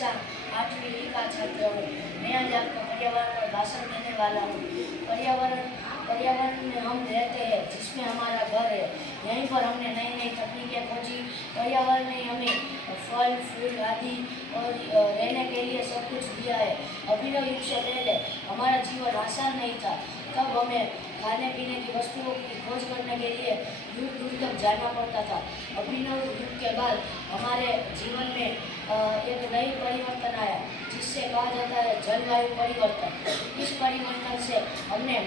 कक्षा 8वीं का छात्र हूँ। मैं आज आपको पर्यावरण पर भाषण देने वाला हूँ। पर्यावरण में हम रहते हैं, जिसमें हमारा घर है। यहीं पर हमने नई नई तकनीकें खोजी। पर्यावरण ने हमें फल फूल आदि और रहने के लिए सब कुछ दिया है। अभिनव युग से पहले हमारा जीवन आसान नहीं था। तब हमें खाने पीने की वस्तुओं की खोज करने के लिए दूर दूर तक जाना पड़ता था। अभिनव युग के बाद हमारे जीवन में एक नई परिवर्तन आया, जिससे कहा जाता है जलवायु परिवर्तन। इस परिवर्तन से हमने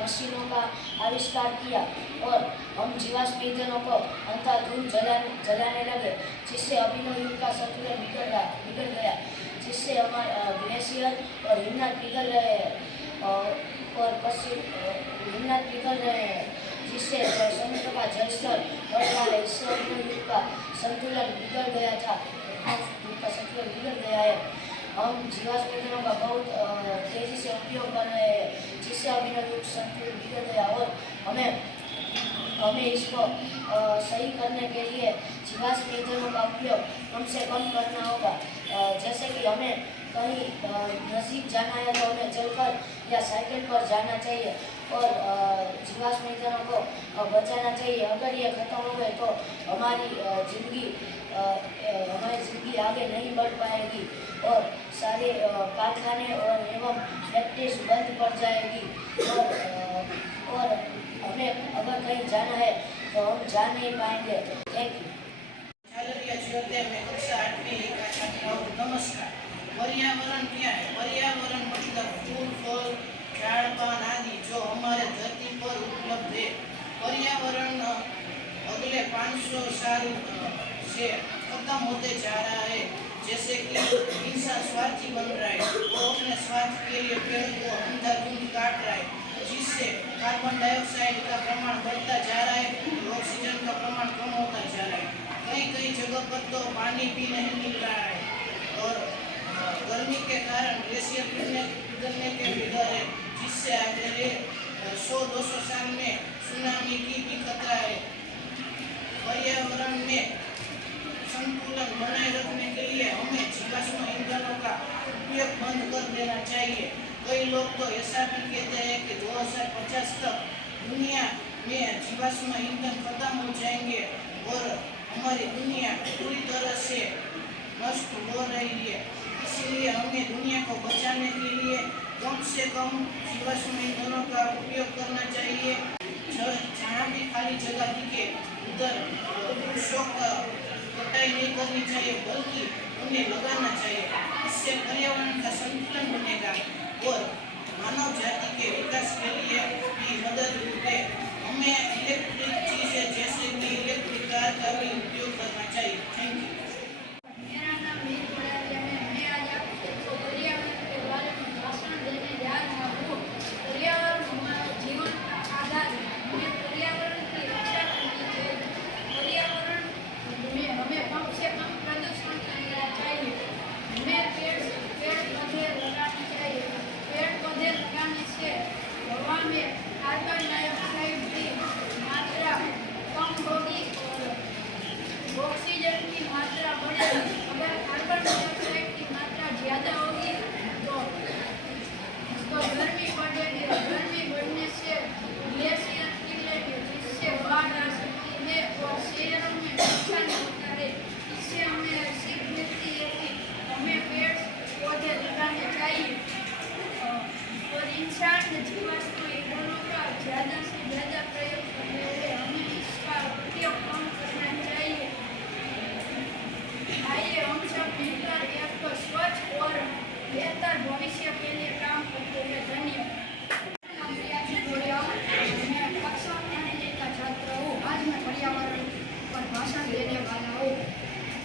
मशीनों का आविष्कार किया और हम जीवाश्म ईंधनों को अंधाधुंध जलाने लगे, जिससे अभिनव युग का संतुलन बिगड़ गया, जिससे हमारे ग्लेशियर और हिमनद पिघल रहे हैं और हिमनद पिघल रहे हैं, जिससे समुद्र का जलस्तर बढ़ रहा है। इससे अभिनव युग का संतुलन बिगड़ गया है। हम जीवाश्म ईंधनों का बहुत तेजी से उपयोग कर रहे हैं, जिससे अभिनव युग संतुलन बिगड़ गया और हमें इसको सही करने के लिए जीवाश्म ईंधनों का उपयोग कम से कम करना होगा। जैसे कि हमें कहीं नज़दीक जाना है तो हमें चलकर या साइकिल पर जाना चाहिए और जीवाश्म ईंधनों को बचाना चाहिए। अगर ये खत्म हो गए तो हमारी ज़िंदगी आगे नहीं बढ़ पाएगी और सारे कारखाने और एवं फैक्ट्रीज बंद पड़ जाएगी और हमें अगर कहीं जाना है तो हम जा नहीं पाएंगे। Thank you. नमस्कार। पर्यावरण क्या है? पर्यावरण मतलब फूल फल झाड़ पान आदि जो हमारे धरती पर उपलब्ध है। पर्यावरण अगले 500 साल से खत्म होते जा रहा है। जैसे कि इंसान स्वार्थी बन रहा है, वो अपने स्वार्थ के लिए पेड़ को अंधाधुंध काट रहा है, जिससे कार्बन डाइऑक्साइड का प्रमाण बढ़ता जा रहा है और ऑक्सीजन का प्रमाण कम होता जा रहा है। कई जगह पर तो पानी भी नहीं मिल रहा है और गर्मी के कारण ग्लेशियर पिघलने के भी डर है, जिससे अगले 100-200 साल में सुनामी की भी खतरा है। पर्यावरण में संतुलन बनाए रखने के लिए हमें जीवाश्म ईंधनों का उपयोग बंद कर देना चाहिए। कई लोग तो ऐसा भी कहते हैं कि 2050 तक दुनिया में जीवाश्म ईंधन खत्म हो जाएंगे और हमारी दुनिया पूरी तरह से नष्ट हो रही है। इसलिए हमें दुनिया को बचाने के लिए कम से कम जीवाश्म ईंधनों का उपयोग करना चाहिए। जहाँ भी खाली जगह दिखे उधर वृक्षों का कटाई नहीं करनी चाहिए, बल्कि उन्हें लगाना चाहिए। इससे पर्यावरण का संतुलन बनेगा और मानव जाति के विकास के लिए भी मदद मिले। हमें इलेक्ट्रिक चीज़ें जैसे कि इलेक्ट्रिक कार का भी उपयोग करना चाहिए। Thank you. मेरा नाम मीर पड़ारिया है। मैं आज आपको पर्यावरण के बारे में भाषण देने जा रहा हूँ। पर्यावरण हमारा जीवन का आधार है। हमें पर्यावरण की रक्षा करनी चाहिए। पर्यावरण में हमें कम से कम प्रदूषण करना चाहिए। हमें पेड़ पौधे लगाने चाहिए। पेड़ पौधे लगाने से हवा में कार्बन डाइऑक्साइड की मात्रा कम होगी और ऑक्सीजन की मात्रा बढ़ेगी। अगर कार्बन डाइऑक्साइड की मात्रा ज़्यादा होगी तो गर्मी बढ़ेगी। गर्मी बढ़ने से ग्लेशियर पिघलेंगे, जिससे बाढ़ आ सकती है और शहरों में नुकसान होता है। इससे हमें सीख मिलती है कि हमें पेड़ पौधे लगाने चाहिए और इंसान जीवाश्म ईंधनों का ज़्यादा से ज़्यादा प्रयोग करते हुए हमें इसका उपयोग कम करना चाहिए। आइए हम सब मिलकर एक स्वच्छ और बेहतर भविष्य के लिए काम करते हैं। धन्यवाद। मैं कक्षा 8 का छात्र हूँ। आज मैं पर्यावरण पर भाषण देने वाला हूँ।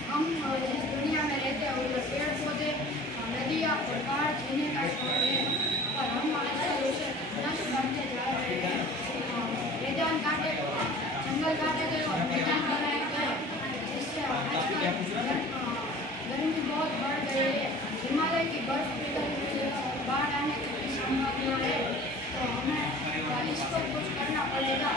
हम जिस दुनिया में रहते हैं उधर पेड़ पौधे नदियाँ और पहाड़ जीने का स्रोत है और हम आजकल उसे नष्ट करते जा रहे हैं। मैदान काटे जंगल काटे गए और मैदान बनाए गए, जिससे आजकल गर्मी बहुत बढ़ गई है। हिमालय की बर्फ पिघल रही है और बाढ़ आने की भी संभावना है। तो हमें इस पर कुछ करना पड़ेगा।